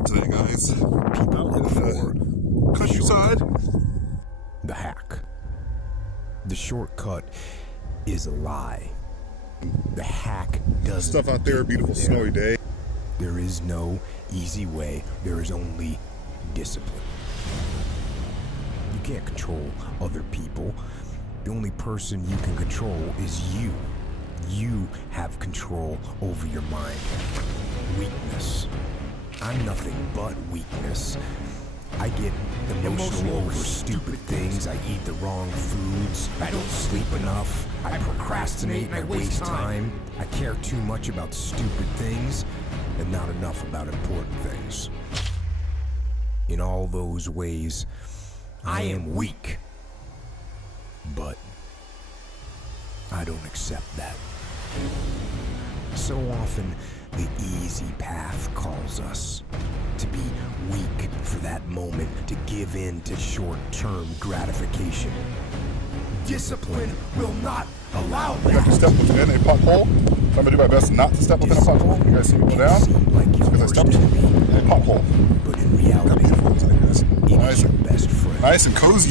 out today, guys. People In look for the countryside. the hack. The shortcut is a lie. The hack doesn't Stuff out there, get beautiful there. snowy day. There is no easy way. There is only discipline. You can't control other people. The only person you can control is you. You have control over your mind. Weakness. I'm nothing but weakness. I get emotional over stupid things. I eat the wrong foods. I don't sleep enough. I procrastinate and I waste time. I care too much about stupid things and not enough about important things. In all those ways, I am weak. But I don't accept that. So often, the easy path calls us to be weak for that moment, to give in to short-term gratification. Discipline will not allow I have to that. step within a pothole. So I'm gonna do my best not to step within a pothole. You guys see me go down? Seem like your Because I worst stepped enemy, in a pothole. but in reality, Beautiful outside, guys. it is Nice your and, best friend. nice and cozy.